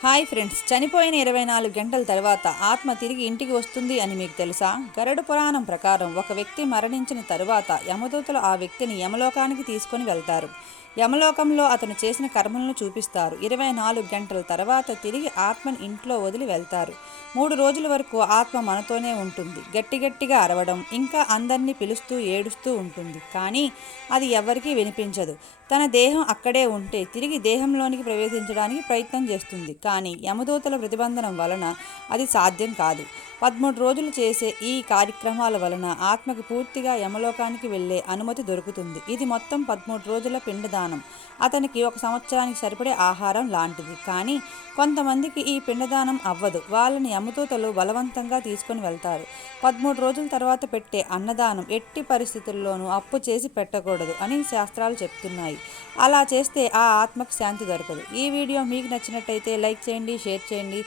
Hi friends, చనిపోయిన 24 గంటల తర్వాత ఆత్మ తిరిగి ఇంటికి వస్తుంది అని మీకు తెలుసా? గరుడ పురాణం ప్రకారం ఒక వ్యక్తి మరణించిన తరువాత యమదూతలు ఆ వ్యక్తిని యమలోకానికి తీసుకొని వెళ్తారు. యమలోకంలో అతను చేసిన కర్మలను చూపిస్తారు. 24 గంటల తర్వాత తిరిగి ఆత్మని ఇంట్లో వదిలి వెళ్తారు. 3 రోజుల వరకు ఆత్మ మనతోనే ఉంటుంది. గట్టిగా అరవడం, ఇంకా అందరినీ పిలుస్తూ ఏడుస్తూ ఉంటుంది. కానీ అది ఎవరికీ వినిపించదు. తన దేహం అక్కడే ఉంటే తిరిగి దేహంలోనికి ప్రవేశించడానికి ప్రయత్నం చేస్తుంది. కానీ యమదూతల ప్రతిబంధనం వలన అది సాధ్యం కాదు. 13 రోజులు చేసే ఈ కార్యక్రమాల వలన ఆత్మకి పూర్తిగా యమలోకానికి వెళ్ళే అనుమతి దొరుకుతుంది. ఇది మొత్తం 13 రోజుల పిండదానం. అతనికి 1 సంవత్సరానికి సరిపడే ఆహారం లాంటిది. కానీ కొంతమందికి ఈ పిండదానం అవ్వదు. వాళ్ళని యమదూతలు బలవంతంగా తీసుకొని వెళ్తారు. 13 రోజుల తర్వాత పెట్టే అన్నదానం ఎట్టి పరిస్థితుల్లోనూ అప్పు చేసి పెట్టకూడదు అని శాస్త్రాలు చెప్తున్నాయి. అలా చేస్తే ఆ ఆత్మకు శాంతి దొరకదు. ఈ వీడియో మీకు నచ్చినట్టయితే లైక్ చేయండి, షేర్ చేయండి.